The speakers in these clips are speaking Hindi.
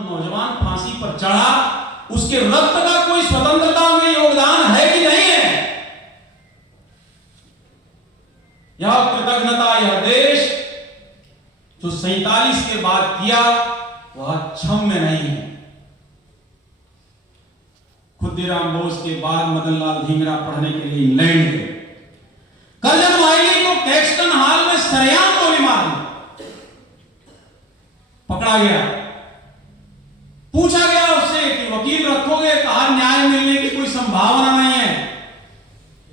नौजवान फांसी पर चढ़ा, उसके रक्त का कोई स्वतंत्रता में योगदान है कि नहीं है? यह कृतज्ञता, यह देश जो 47 के बाद किया वह क्षम्य नहीं है। खुदीराम बोस के बाद मदन लाल धिंगरा पढ़ने के लिए इंग्लैंड गए। कर्जन वाइली को कैक्सटन हॉल में सरेआम गोली मार दी, पकड़ा गया। पूछा गया उससे कि वकील रखोगे? कहा न्याय मिलने की कोई संभावना नहीं है,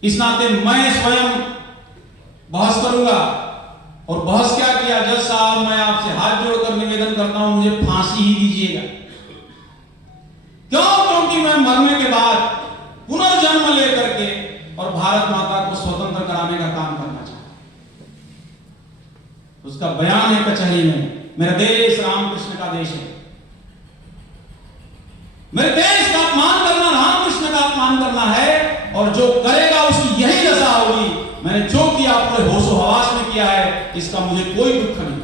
इस नाते मैं स्वयं बहस करूंगा। और बहस क्या किया? जज साहब, मैं आपसे हाथ जोड़कर निवेदन करता हूं, मुझे फांसी ही दीजिएगा। क्यों? क्योंकि मैं मरने के बाद पुनर्जन्म लेकर के और भारत माता को स्वतंत्र कराने का काम करना चाहता हूं। उसका बयान है कचहरी में, मेरा देश रामकृष्ण का देश है, मेरे देश का अपमान करना रामकृष्ण का अपमान करना है, और जो करेगा उसकी यही दशा होगी। मैंने जो किया पूरे होशो हवास में किया है, इसका मुझे कोई दुख नहीं।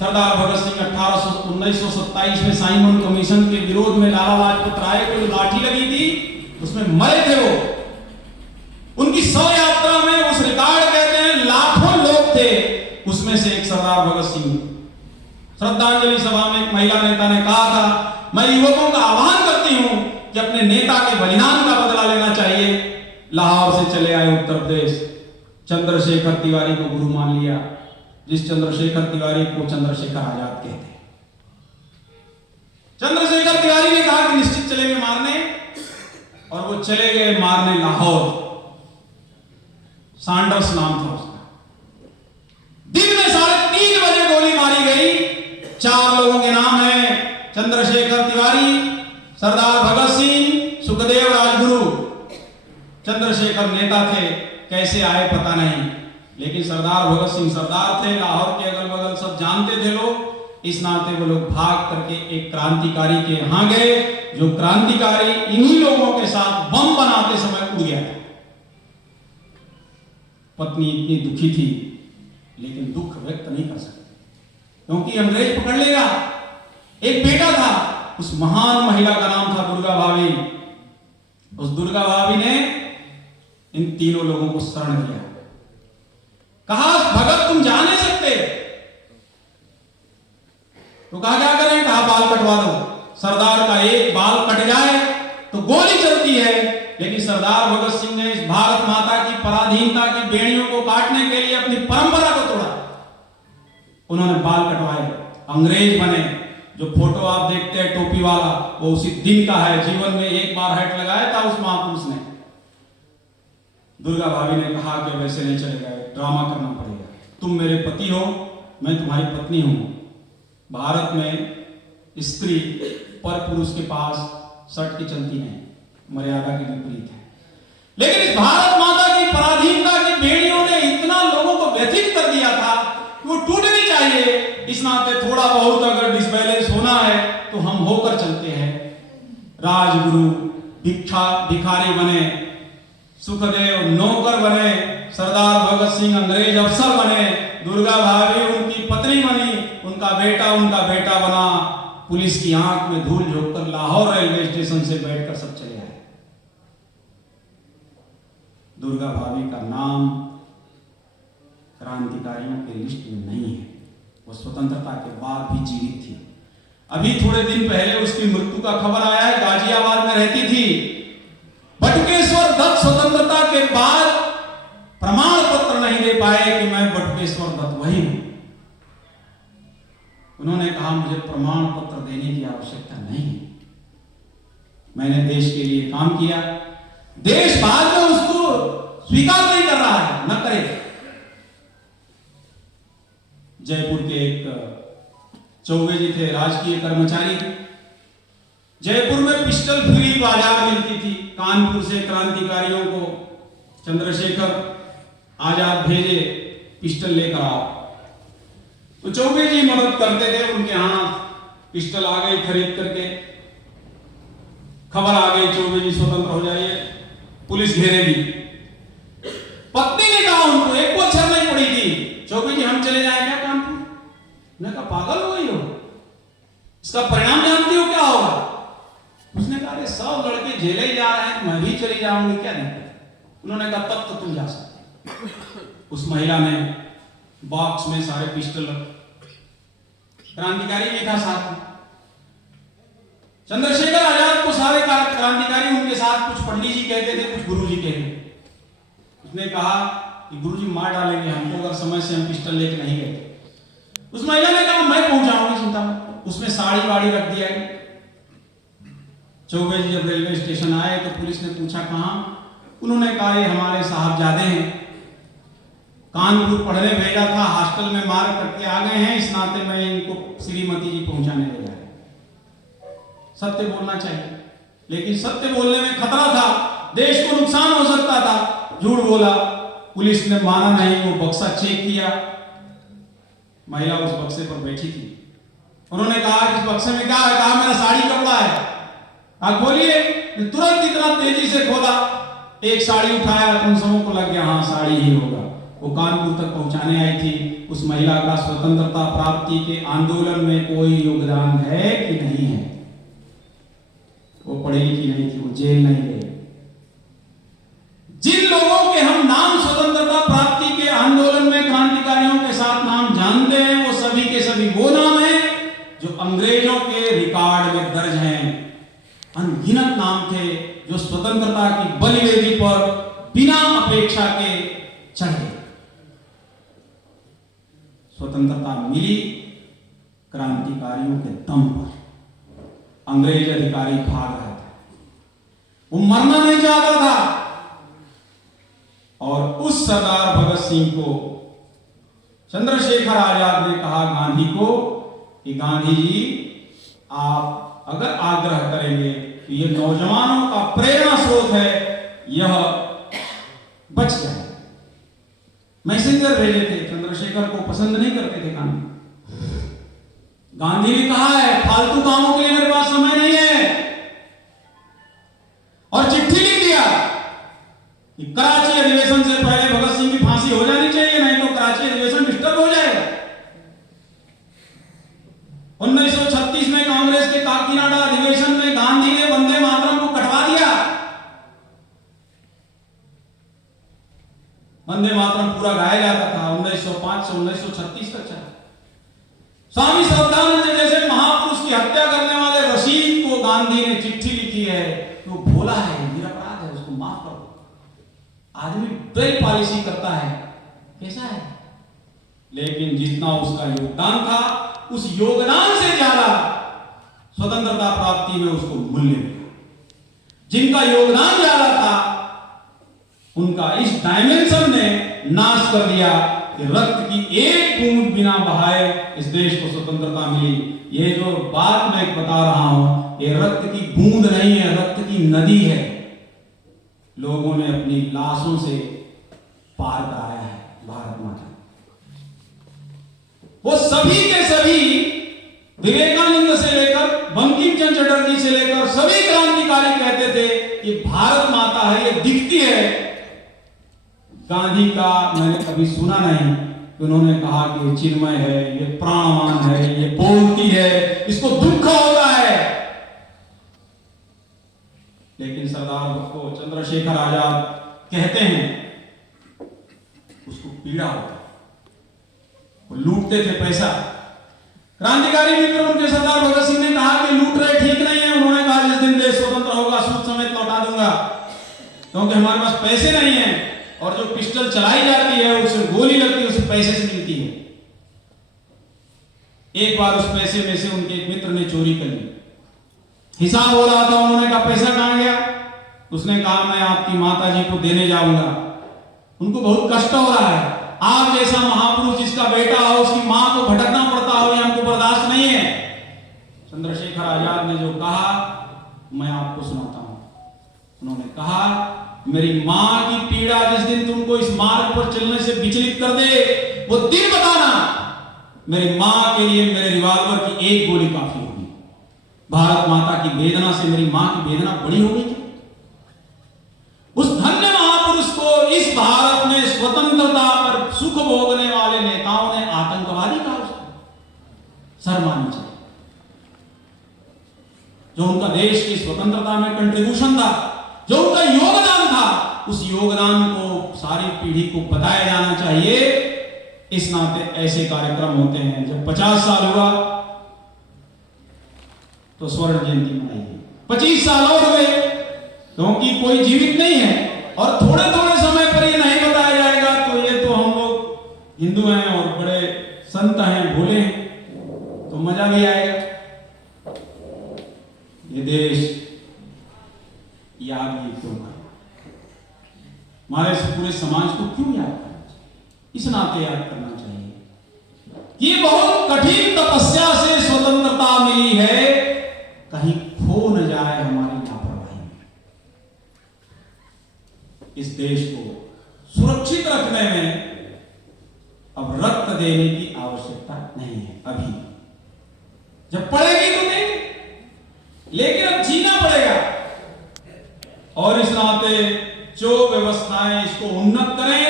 सरदार भगत सिंह 1927 में साइमन कमीशन के विरोध में लाला लाजपत राय को जो लाठी लगी थी उसमें मरे थे वो। उनकी 100 यात्रा में उस रिकॉर्ड कहते हैं लाखों लोग थे, उसमें से एक सरदार भगत सिंह। श्रद्धांजलि सभा में एक महिला नेता ने कहा था, मैं युवकों का आह्वान करती हूं कि अपने नेता के बलिदान का बदला लेना चाहिए। लाहौर से चले आए उत्तर प्रदेश, चंद्रशेखर तिवारी को गुरु मान लिया, जिस चंद्रशेखर तिवारी को चंद्रशेखर आजाद कहते हैं। चंद्रशेखर तिवारी ने कहा कि निश्चित चलेंगे मारने, और वो चले गए मारने लाहौर। सैंडर्स नाम था उसका। दिन में 3:30 बजे गोली मारी गई। 4 लोगों के नाम है, चंद्रशेखर तिवारी, सरदार भगत सिंह, सुखदेव राजगुरु। चंद्रशेखर नेता थे, कैसे आए पता नहीं, लेकिन सरदार भगत सिंह सरदार थे, लाहौर के अगल बगल सब जानते थे लोग। इस नाते वो लोग भाग करके एक क्रांतिकारी के यहां गए, जो क्रांतिकारी इन्हीं लोगों के साथ बम बनाते समय उड़ गया था। पत्नी इतनी दुखी थी, लेकिन दुख व्यक्त नहीं कर सकती, क्योंकि अंग्रेज पकड़ लेगा। एक बेटा था, उस महान महिला का नाम था दुर्गा भाभी। उस दुर्गा भाभी ने इन तीनों लोगों को शरण दिया। कहा, भगत तुम जा नहीं सकते। तो कहा क्या करें? कहा बाल कटवा दो। सरदार का एक बाल कट जाए तो गोली चलती है, लेकिन सरदार भगत सिंह ने इस भारत माता की पराधीनता की बेड़ियों को काटने के लिए अपनी परंपरा को तोड़ा। उन्होंने बाल कटवाए, अंग्रेज बने। जो फोटो आप देखते हैं टोपी वाला, वो उसी दिन का है। जीवन में एक बार हैट लगाया था उस महापुरुष ने। दुर्गा भाभी ने कहा कि वैसे नहीं चलेगा, ड्रामा करना पड़ेगा। तुम मेरे पति हो, मैं तुम्हारी पत्नी हूं। भारत में स्त्री पर पुरुष के पास शर्ट की चलती नहीं, मर्यादा के विपरीत है। लेकिन इस भारत माता की पराधीनता की बेड़ियों ने इतना लोगों को व्यथित कर दिया था कि वो टूटनी चाहिए। इस नाते थोड़ा बहुत अगर डिसबैलेंस होना है तो हम होकर चलते हैं। राजगुरु भिखारी बने, सुखदेव नौकर बने, सरदार भगत सिंह अंग्रेज अफसर बने, दुर्गा भाभी उनकी पत्नी बनी, उनका बेटा बना। पुलिस की आंख में धूल झोंककर लाहौर रेलवे स्टेशन से बैठकर सब चले आए। दुर्गा भाभी का नाम क्रांतिकारियों के लिस्ट में नहीं है। वो स्वतंत्रता के बाद भी जीवित थी। अभी थोड़े दिन पहले उसकी मृत्यु का खबर आया है। गाजियाबाद में रहती थी। बटुकेश्वर दत्त स्वतंत्रता के बाद प्रमाण पत्र नहीं दे पाए कि मैं बटुकेश्वर दत्त वही हूं। उन्होंने कहा मुझे प्रमाण पत्र देने की आवश्यकता नहीं, मैंने देश के लिए काम किया। देश बाद में उसको स्वीकार नहीं कर रहा है, न करे। जयपुर के एक चौबे जी थे, राजकीय कर्मचारी। जयपुर में पिस्टल फ्री बाजार मिलती थी। कानपुर से क्रांतिकारियों को चंद्रशेखर आजाद भेजे, पिस्टल लेकर आओ। तो चौबे जी मदद करते थे, उनके यहां पिस्टल आ गई खरीद करके। खबर आ गई चौबे जी स्वतंत्र हो जाइए, पुलिस घेरेगी। पत्नी ने कहा उनको, एक को अक्षर नहीं पड़ी थी, चौबे जी हम चले जाए क्या कानपुर? मैंने कहा पागल हो गई हो, इसका परिणाम जानती हो क्या होगा? उसने कहा अरे सब लड़के जेल ही जा रहे हैं, मैं भी चली जाऊंगी, क्या दिक्कत? उन्होंने कहा तब तो तुम जा सकते। उस महिला ने बॉक्स में सारे पिस्टल, क्रांतिकारी भी था साथ में, चंद्रशेखर आजाद को सारे क्रांतिकारी उनके साथ, कुछ पंडित जी कहते थे, कुछ गुरु जी कहते। उसने कहा कि गुरु जी मार डालेंगे हमको अगर समय से हम पिस्टल लेके नहीं गए। उस महिला ने कहा मैं पहुंचाऊंगी, चिंता मत। उसमें साड़ी वाड़ी रख दिया। चौबे जी जब रेलवे स्टेशन आए तो पुलिस ने पूछा कहां? उन्होंने कहा ये हमारे साहबजादे हैं, कानपुर पढ़ने भेजा था, हॉस्टल में मार करके आ गए हैं, इस नाते मैं इनको श्रीमती जी पहुंचाने ले जाए। सत्य बोलना चाहिए, लेकिन सत्य बोलने में खतरा था, देश को नुकसान हो सकता था। झूठ बोला, पुलिस ने माना नहीं, वो बक्सा चेक किया, महिला उस बक्से पर बैठी थी। उन्होंने कहा इस बक्से में क्या है? कहा मेरा साड़ी कपड़ा है। आप खोलिए। तुरंत इतना तेजी से खोला, एक साड़ी उठाया, तुम सबों को लग गया हाँ साड़ी ही होगा। वो कानपुर तक पहुंचाने आई थी। उस महिला का स्वतंत्रता प्राप्ति के आंदोलन में कोई योगदान है कि नहीं है? वो पढ़ी लिखी नहीं थी, वो जेल नहीं गई। जिन लोगों के हम नाम स्वतंत्रता प्राप्ति के आंदोलन में क्रांतिकारियों के साथ नाम जानते हैं, वो सभी के सभी वो नाम हैं जो अंग्रेजों के रिकॉर्ड में दर्ज हैं। अनगिनत नाम थे जो स्वतंत्रता की बलिवेदी पर बिना अपेक्षा के चढ़े। स्वतंत्रता मिली क्रांतिकारियों के दम पर। अंग्रेज अधिकारी भाग रहे थे, वो मरना नहीं चाहता था। और उस सरदार भगत सिंह को चंद्रशेखर आजाद ने कहा गांधी को कि गांधी जी आप अगर आग्रह करेंगे कि ये नौजवानों का प्रेरणा स्रोत है, यह बच जाए। मैसेंजर भेजे थे, चंद्रशेखर को पसंद नहीं करते थे गांधी। गांधी ने कहा है फालतू कामों के लिए मेरे पास समय नहीं है, और चिट्ठी लिख दिया कि कराची अधिवेशन से पहले भगत सिंह की फांसी हो जानी चाहिए, नहीं तो कराची अधिवेशन डिस्टर्ब हो जाएगा। 1936 में कांग्रेस के काकीनाडा अधिवेशन में गांधी ने वंदे मातरम को कटवा दिया। वंदे मातरम पूरा गाया जाता था। 1905 से 1936 तक चला। स्वामी श्रद्धानंद जैसे महापुरुष की हत्या करने वाले रशीद को गांधी ने चिट्ठी लिखी है, वो भोला है, निरपराध है, उसको माफ करो। आदमी बेल पॉलिसी करता है, कैसा है? लेकिन जितना उसका योगदान था, उस योगदान से ज्यादा स्वतंत्रता प्राप्ति में उसको मूल्य मिला। जिनका योगदान ज्यादा था, उनका इस डायमेंशन ने नाश कर दिया कि रक्त की एक बूंद बिना बहाए इस देश को स्वतंत्रता मिली। ये जो बात मैं बता रहा हूं, ये रक्त की बूंद नहीं है, रक्त की नदी है। लोगों ने अपनी लाशों से पार कराया है भारत माता। वो सभी के सभी, विवेकानंद से लेकर बंकिम चंद्र चटर्जी से लेकर सभी क्रांतिकारी कहते थे कि भारत माता है, ये दिखती है। गांधी का मैंने कभी सुना नहीं कि उन्होंने कहा कि ये चिन्मय है, ये प्राणवान है, ये बोलती है, इसको दुख होता है। लेकिन सरदार को चंद्रशेखर आजाद कहते हैं उसको पीड़ा होता, वो लूटते थे पैसा। क्रांतिकारी मित्र उनके सरदार भगत सिंह ने कहा कि लूट रहे ठीक नहीं है। उन्होंने कहा जिस दिन देश स्वतंत्र होगा सूद समेत लौटा दूंगा, क्योंकि हमारे पास पैसे नहीं है, और जो पिस्टल चलाई जाती है उसे गोली लगती है, उसे पैसे से मिलती है। एक बार उस पैसे में से उनके एक मित्र ने चोरी कर ली। हिसाब हो रहा था, उन्होंने कहा पैसा कहां गया? उसने कहा मैं आपकी माता जी को देने जाऊंगा। उनको बहुत कष्ट हो रहा है। आप जैसा महापुरुष जिसका बेटा हो, उसकी मां को भटकना पड़ता हो, ये हमको बर्दाश्त नहीं है। चंद्रशेखर आजाद ने जो कहा मैं आपको सुनाता हूं। उन्होंने कहा मेरी मां की पीड़ा जिस दिन तुमको इस मार्ग पर चलने से विचलित कर दे, वो दिन बताना। मेरी मां के लिए मेरे रिवॉल्वर की एक गोली काफी होगी। भारत माता की वेदना से मेरी मां की वेदना बड़ी हो गई थी। उस धन्य महापुरुष को इस भारत में स्वतंत्रता पर सुख भोगने वाले नेताओं ने आतंकवादी कहा। उसको शर्म आनी चाहिए। जो उनका देश की स्वतंत्रता में कंट्रीब्यूशन था, जो उनका योगदान था, उस योगदान को सारी पीढ़ी को बताया जाना चाहिए। इस नाते ऐसे कार्यक्रम होते हैं। जब 50 साल हुआ तो स्वर्ण जयंती मनाइए, 25 साल और हुए, क्योंकि कोई जीवित नहीं है और थोड़े थोड़े समय पर ये नहीं बताया जाएगा तो ये तो हम लोग हिंदू हैं और बड़े संत हैं, भोले हैं, तो मजा भी आएगा। ये देश याद ही क्यों करना, हमारे पूरे समाज को क्यों याद करना चाहिए? इस नाते याद करना चाहिए। ये बहुत कठिन तपस्या से स्वतंत्रता मिली है, कहीं खो न जाए हमारी लापरवाही में। इस देश को सुरक्षित रखने में अब रक्त देने की आवश्यकता नहीं है। अभी जब पड़ेगी तो देंगे, लेकिन अब जीना पड़ेगा और इस नाते जो व्यवस्थाएं इसको उन्नत करें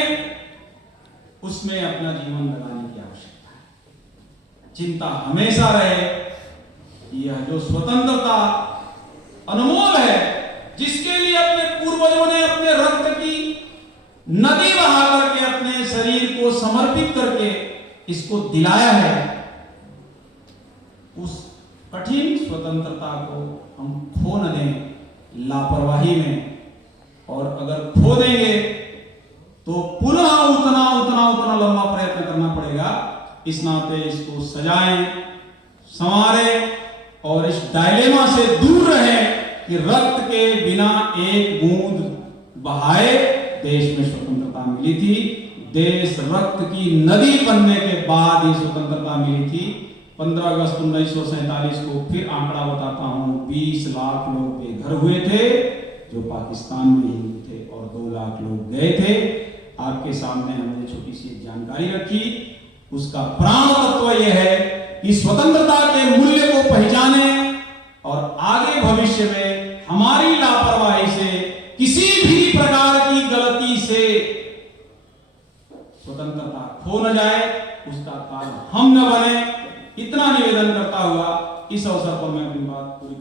उसमें अपना जीवन लगाने की आवश्यकता है। चिंता हमेशा रहे, यह जो स्वतंत्रता अनमोल है, जिसके लिए अपने पूर्वजों ने अपने रक्त की नदी बहा करके अपने शरीर को समर्पित करके इसको दिलाया है, उस कठिन स्वतंत्रता को हम खो न दें लापरवाही में। और अगर खो देंगे तो पुनः उतना लंबा प्रयत्न करना पड़ेगा। इस नाते इसको सजाएं, संवारें और इस डायलेमा से दूर रहें कि रक्त के बिना एक बूंद बहाए देश में स्वतंत्रता मिली थी। देश रक्त की नदी बनने के बाद ही स्वतंत्रता मिली थी। 15 अगस्त 1947 को फिर आंकड़ा बताता हूं, 20 लाख लोग बेघर हुए थे जो पाकिस्तान में हिंदू थे और 2 लाख लोग गए थे। आपके सामने हमने छोटी सी जानकारी रखी। उसका प्राण तत्व यह है कि स्वतंत्रता के मूल्य को पहचाने और आगे भविष्य में हमारी लापरवाही से, किसी भी प्रकार की गलती से स्वतंत्रता खो न जाए, उसका कारण हम न बने। इतना निवेदन करता हुआ इस अवसर पर मैं अपनी बात पूरी